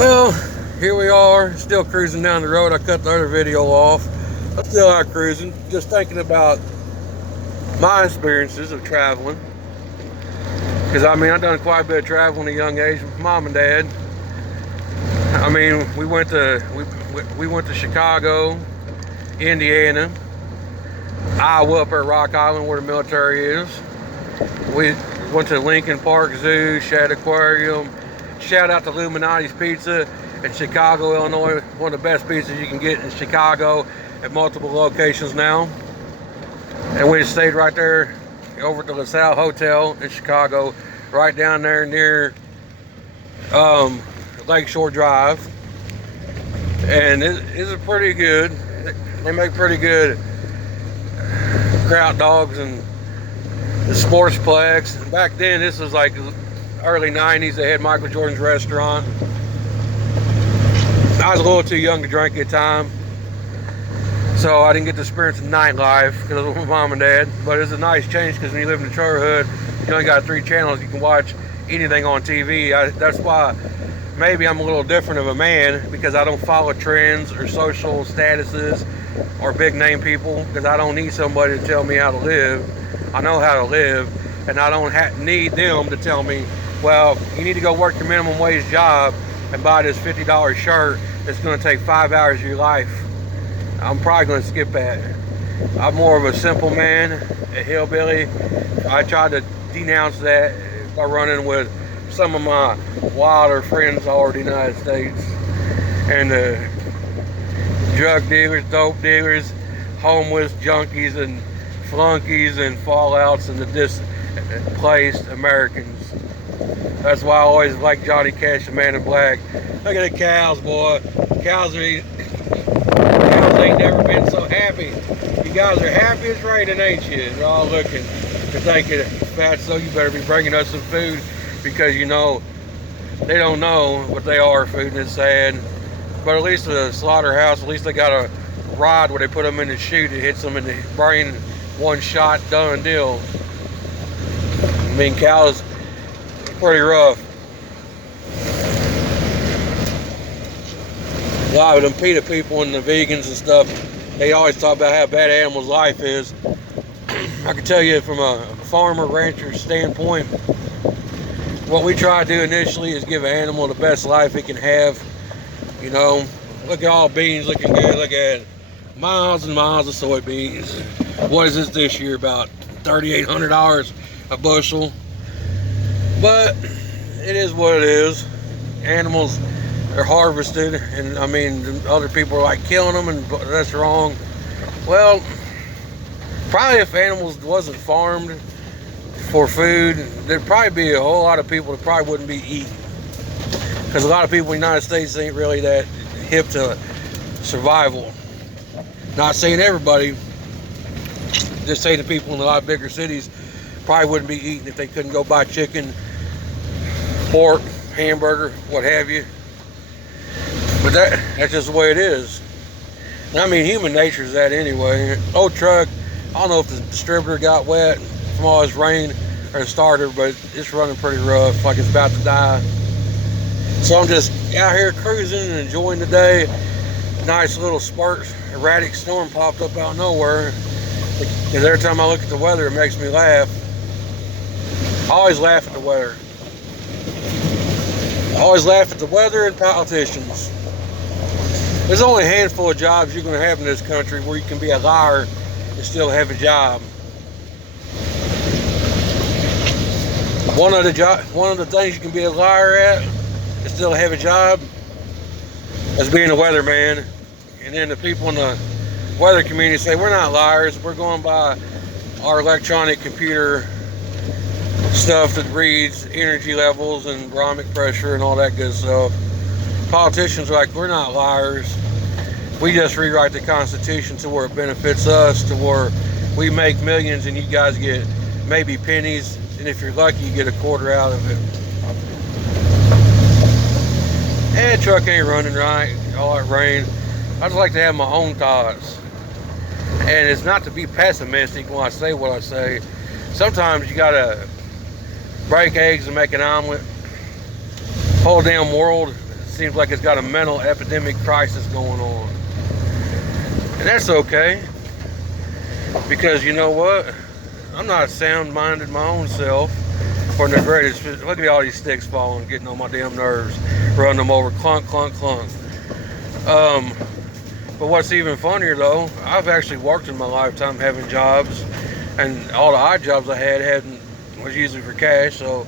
Well, here we are, still cruising down the road. I cut the other video off. I'm still out cruising, just thinking about my experiences of traveling. Because I've done quite a bit of traveling at a young age with mom and dad. We went to Chicago, Indiana, Iowa, up at Rock Island where the military is. We went to Lincoln Park Zoo, Shad Aquarium. Shout out to Illuminati's Pizza in Chicago, Illinois. One of the best pizzas you can get in Chicago at multiple locations now. And we stayed right there over at the LaSalle Hotel in Chicago, right down there near Lakeshore Drive. And it's a pretty good, they make pretty good kraut dogs and the sportsplex. And back then, this was like early 90s. They had Michael Jordan's restaurant. I was a little too young to drink at the time, so I didn't get to experience the nightlife because I was with my mom and dad. But it's a nice change because when you live in the neighborhood, you only got 3 channels. You can watch anything on TV. That's why maybe I'm a little different of a man, because I don't follow trends or social statuses or big name people, because I don't need somebody to tell me how to live. I know how to live, and I don't need them to tell me, well, you need to go work your minimum wage job and buy this $50 shirt that's going to take 5 hours of your life. I'm probably going to skip that. I'm more of a simple man, a hillbilly. I tried to denounce that by running with some of my wilder friends all over the United States. And drug dealers, dope dealers, homeless, junkies, and flunkies, and fallouts, and the displaced Americans. That's why I always like Johnny Cash, the Man in Black. Look at the cows, boy. Cows ain't never been so happy. You guys are happy it's raining, ain't you? They're all looking. They're thinking, Fatso, you better be bringing us some food, because you know they don't know what they are, food, and it's sad. But at least the slaughterhouse, at least they got a rod where they put them in the chute. It hits them in the brain, one shot, done deal. Cows, pretty rough. A lot of them PETA people and the vegans and stuff, they always talk about how bad animals' life is. I can tell you from a farmer, rancher standpoint, what we try to do initially is give an animal the best life it can have. You know, look at all beans looking good. Look at miles and miles of soybeans. What is this year? About $3,800 a bushel. But it is what it is. Animals are harvested, and other people are like killing them, and that's wrong. Well, probably if animals wasn't farmed for food, there'd probably be a whole lot of people that probably wouldn't be eating, because a lot of people in the United States ain't really that hip to survival. Not saying everybody, just saying the people in a lot of bigger cities probably wouldn't be eating if they couldn't go buy chicken, pork, hamburger, what have you. But that's just the way it is. Human nature is that anyway. Old truck, I don't know if the distributor got wet from all this rain or the starter, but it's running pretty rough, like it's about to die. So I'm just out here cruising and enjoying the day. Nice little erratic storm popped up out of nowhere. Because every time I look at the weather, it makes me laugh. I always laugh at the weather. I always laugh at the weather and politicians. There's only a handful of jobs you're going to have in this country where you can be a liar and still have a job. One of the things you can be a liar at and still have a job is being a weatherman. And then the people in the weather community say, we're not liars, we're going by our electronic computer stuff that reads energy levels and barometric pressure and all that good stuff. Politicians are like, we're not liars. We just rewrite the Constitution to where it benefits us, to where we make millions and you guys get maybe pennies, and if you're lucky you get a quarter out of it. And the truck ain't running right, all that rain. I just like to have my own thoughts. And it's not to be pessimistic when I say what I say. Sometimes you gotta break eggs and make an omelet. Whole damn world seems like it's got a mental epidemic crisis going on. And that's okay, because you know what? I'm not sound-minded my own self for the greatest. Look at all these sticks falling, getting on my damn nerves, running them over, clunk, clunk, clunk. But what's even funnier though, I've actually worked in my lifetime having jobs, and all the odd jobs I had was usually for cash, so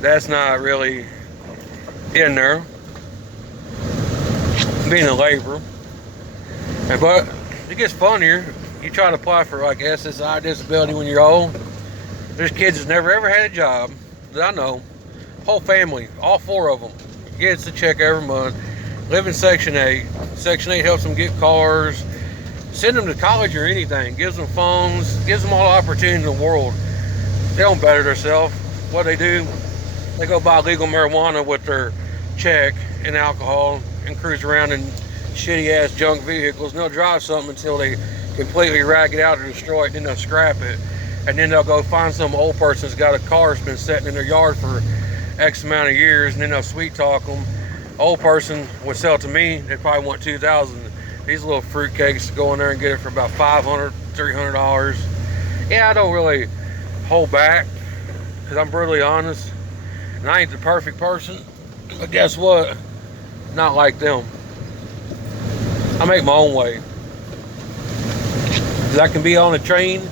that's not really in there, being a laborer. But it gets funnier. You try to apply for like SSI disability when you're old. There's kids that's never ever had a job that I know. Whole family, all 4 of them, gets a check every month. Live in Section 8. Section 8 helps them get cars, send them to college or anything, gives them phones, gives them all the opportunity in the world. They don't better themselves. What they do, they go buy legal marijuana with their check and alcohol and cruise around in shitty ass junk vehicles, and they'll drive something until they completely rack it out or destroy it, and then they'll scrap it. And then they'll go find some old person that's got a car that's been sitting in their yard for X amount of years, and then they'll sweet talk them. Old person would sell it to me, they probably want $2,000. These little fruitcakes, go in there and get it for about $500, $300. Yeah, I don't really hold back, because I'm brutally honest, and I ain't the perfect person, but guess what? Not like them. I make my own way. I can be on a train,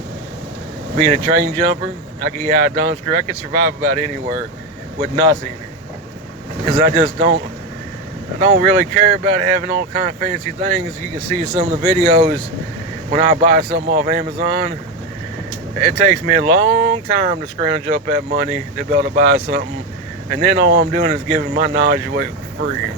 being a train jumper, I can get out of dumpster, I can survive about anywhere with nothing, because I just don't really care about having all kind of fancy things. You can see some of the videos when I buy something off Amazon. It takes me a long time to scrounge up that money to be able to buy something, and then all I'm doing is giving my knowledge away for free.